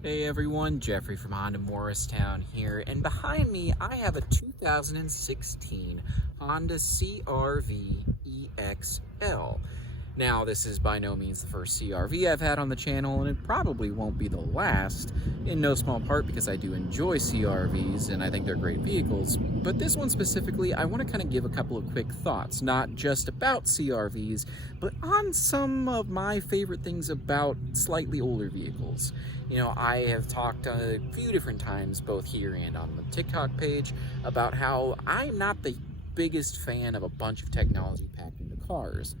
Hey everyone, Jeffrey from Honda Morristown here, and behind me I have a 2016 Honda CR-V EXL. Now, this is by no means the first CR-V I've had on the channel, and it probably won't be the last, in no small part because I do enjoy CR-Vs and I think they're great vehicles. But this one specifically, I want to kind of give a couple of quick thoughts, not just about CR-Vs, but on some of my favorite things about slightly older vehicles. You know, I have talked a few different times, both here and on the TikTok page, about how I'm not the biggest fan of a bunch of technology packed into cars.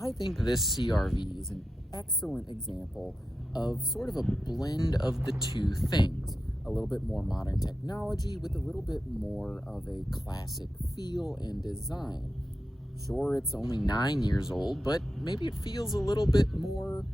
I think this CR-V is an excellent example of sort of a blend of the two things. A little bit more modern technology with a little bit more of a classic feel and design. Sure, it's only 9 years old, but maybe it feels a little bit more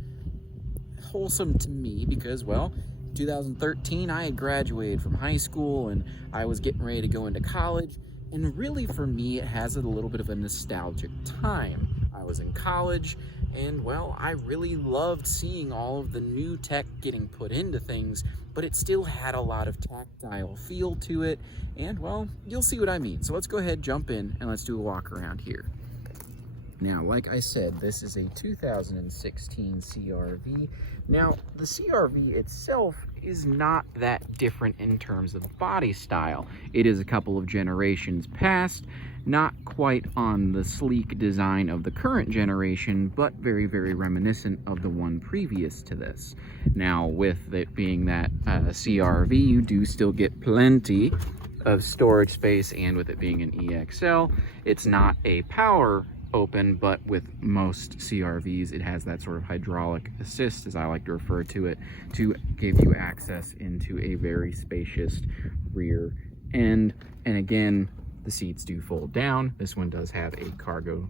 wholesome to me because, well, 2013 I had graduated from high school and I was getting ready to go into college, and really for me it has a little bit of a nostalgic time. I was in college and, well, I really loved seeing all of the new tech getting put into things, but it still had a lot of tactile feel to it, and, well, you'll see what I mean. So let's go ahead, jump in, and let's do a walk around here. Now, like I said, this is a 2016 CR-V. Now, the CR-V itself is not that different in terms of body style. It is a couple of generations past, not quite on the sleek design of the current generation, but very, very reminiscent of the one previous to this. Now, with it being that CR-V, you do still get plenty of storage space, and with it being an EXL, it's not a power open, but with most CR-Vs it has that sort of hydraulic assist, as I like to refer to it, to give you access into a very spacious rear end. And again, the seats do fold down. This one does have a cargo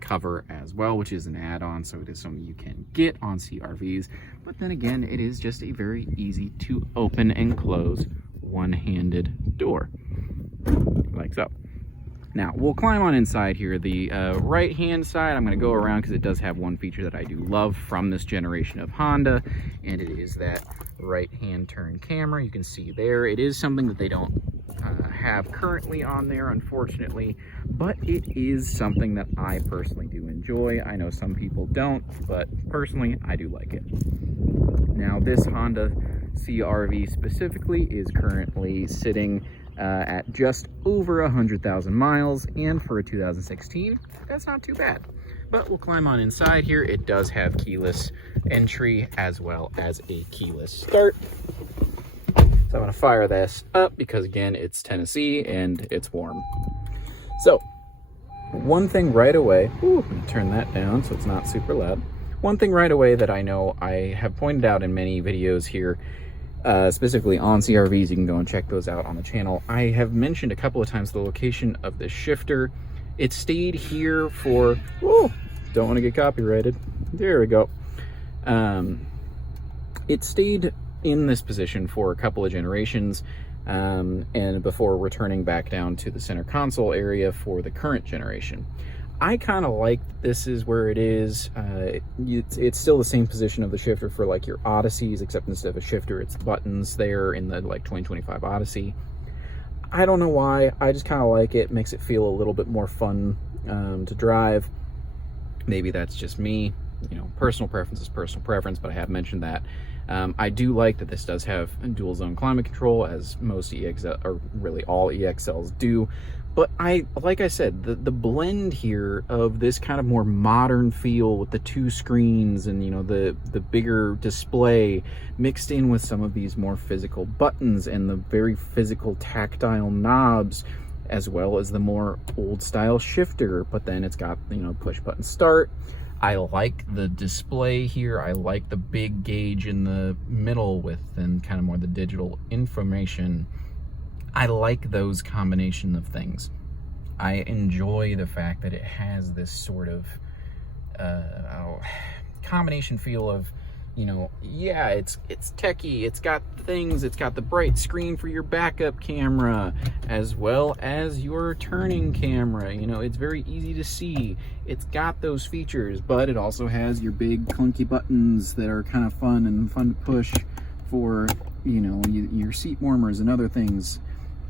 cover as well, which is an add-on, so it is something you can get on CR-Vs. But then again, it is just a very easy to open and close one-handed door, like so. Now, we'll climb on inside here. The right-hand side, I'm going to go around because it does have one feature that I do love from this generation of Honda, and it is that right-hand turn camera. You can see there, it is something that they don't have currently on there, unfortunately, but it is something that I personally do enjoy. I know some people don't, but personally, I do like it. Now, this Honda CR-V specifically is currently sitting at just over 100,000 miles, and for a 2016, that's not too bad. But we'll climb on inside here. It does have keyless entry as well as a keyless start. So I'm gonna fire this up because, again, it's Tennessee and it's warm. So one thing right away, turn that down so it's not super loud. One thing right away that I know I have pointed out in many videos here, specifically on CR-Vs, you can go and check those out on the channel. I have mentioned a couple of times the location of the shifter. It stayed here for, don't want to get copyrighted. There we go. It stayed in this position for a couple of generations, and before returning back down to the center console area for the current generation. I kind of like this is where it is. It's still the same position of the shifter for like your Odysseys, except instead of a shifter, it's buttons there in the like 2025 Odyssey. I don't know why, I just kind of like it. Makes it feel a little bit more fun to drive. Maybe that's just me, you know, personal preference is personal preference, but I have mentioned that. I do like that this does have dual zone climate control, as most EXL, or really all EXLs do. But like I said, the blend here of this kind of more modern feel with the two screens and, you know, the bigger display mixed in with some of these more physical buttons and the very physical tactile knobs, as well as the more old style shifter, but then it's got, you know, push button start. I like the display here. I like the big gauge in the middle with then kind of more the digital information. I like those combination of things. I enjoy the fact that it has this sort of combination feel of, you know, yeah, it's techie, it's got things, it's got the bright screen for your backup camera, as well as your turning camera. You know, it's very easy to see. It's got those features, but it also has your big clunky buttons that are kind of fun to push for, you know, your seat warmers and other things.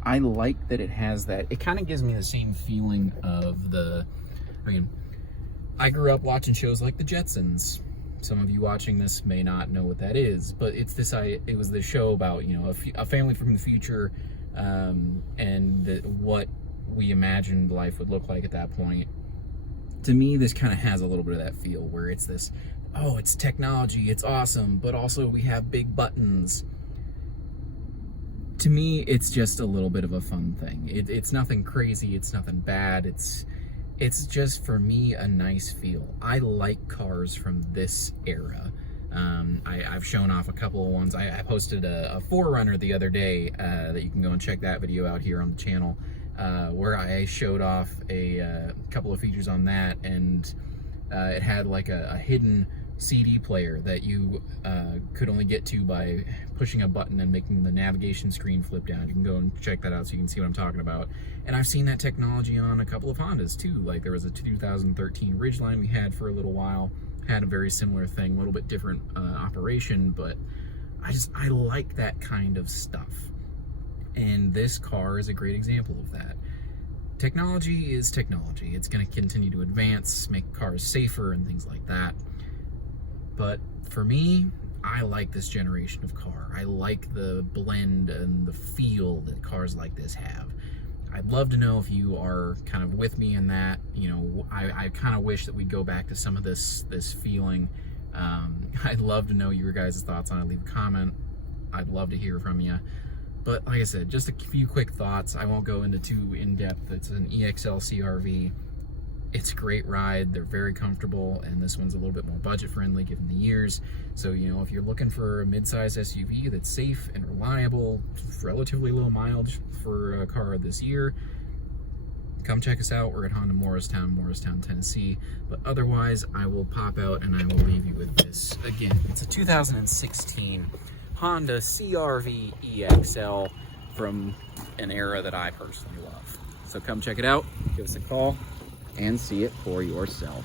I like that it has that. It kind of gives me the same feeling of I grew up watching shows like The Jetsons. Some of you watching this may not know what that is, but it was the show about, you know, a family from the future, and what we imagined life would look like at that point. To me, this kind of has a little bit of that feel where it's this, oh, it's technology, it's awesome, but also we have big buttons. To me, it's just a little bit of a fun thing. It's nothing crazy, it's nothing bad, it's just, for me, a nice feel. I like cars from this era. I've shown off a couple of ones. I posted a 4Runner the other day that you can go and check that video out here on the channel, where I showed off a couple of features on that, and it had like a hidden CD player that you could only get to by pushing a button and making the navigation screen flip down. You can go and check that out so you can see what I'm talking about. And I've seen that technology on a couple of Hondas too. Like there was a 2013 Ridgeline we had for a little while, had a very similar thing, a little bit different operation, but I like that kind of stuff. And this car is a great example of that. Technology is technology. It's going to continue to advance, make cars safer and things like that. But for me, I like this generation of car. I like the blend and the feel that cars like this have. I'd love to know if you are kind of with me in that. You know, I kind of wish that we'd go back to some of this feeling. I'd love to know your guys' thoughts on it. Leave a comment. I'd love to hear from you. But like I said, just a few quick thoughts. I won't go into too in-depth. It's an EXL CRV. It's a great ride. They're very comfortable, and this one's a little bit more budget-friendly given the years. So, you know, if you're looking for a mid-size SUV that's safe and reliable, relatively low mileage for a car this year, come check us out. We're at Honda Morristown, Tennessee. But otherwise, I will pop out and I will leave you with this. Again, it's a 2016 Honda CRV EXL from an era that I personally love. So come check it out, give us a call, and see it for yourself.